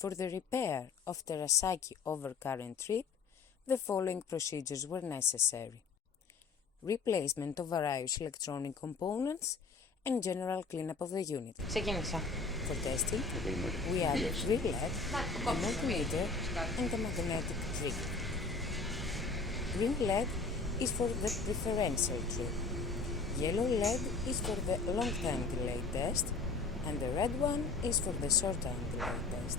For the repair of Terasaki overcurrent trip, the following procedures were necessary: replacement of various electronic components and general cleanup of the unit. For testing, we added 3 LED, a multimeter and a magnetic trigger. Green LED is for the preferential trip, yellow LED is for the long time delay test, and the red one is for the short time delay test.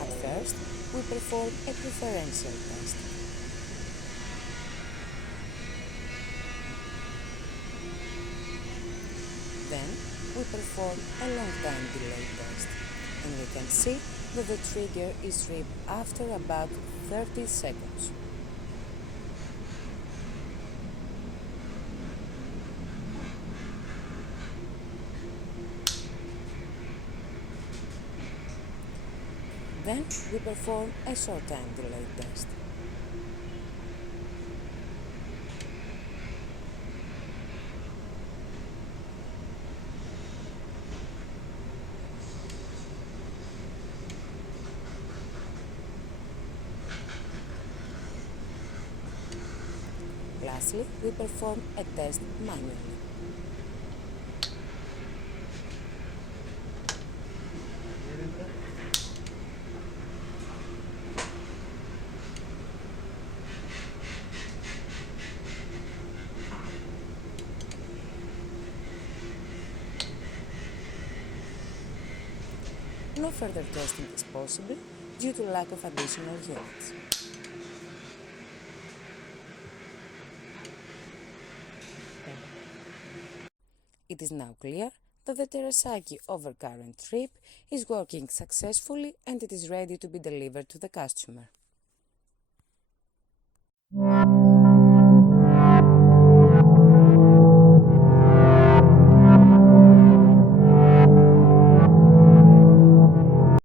At first, we perform a preferential test. Then, we perform a long time delay test, and we can see that the trigger is tripped after about 30 seconds. Then we perform a short time delay test. Lastly, we perform a test manually. No further testing is possible due to lack of additional units. It is now clear that the Terasaki overcurrent trip is working successfully and it is ready to be delivered to the customer.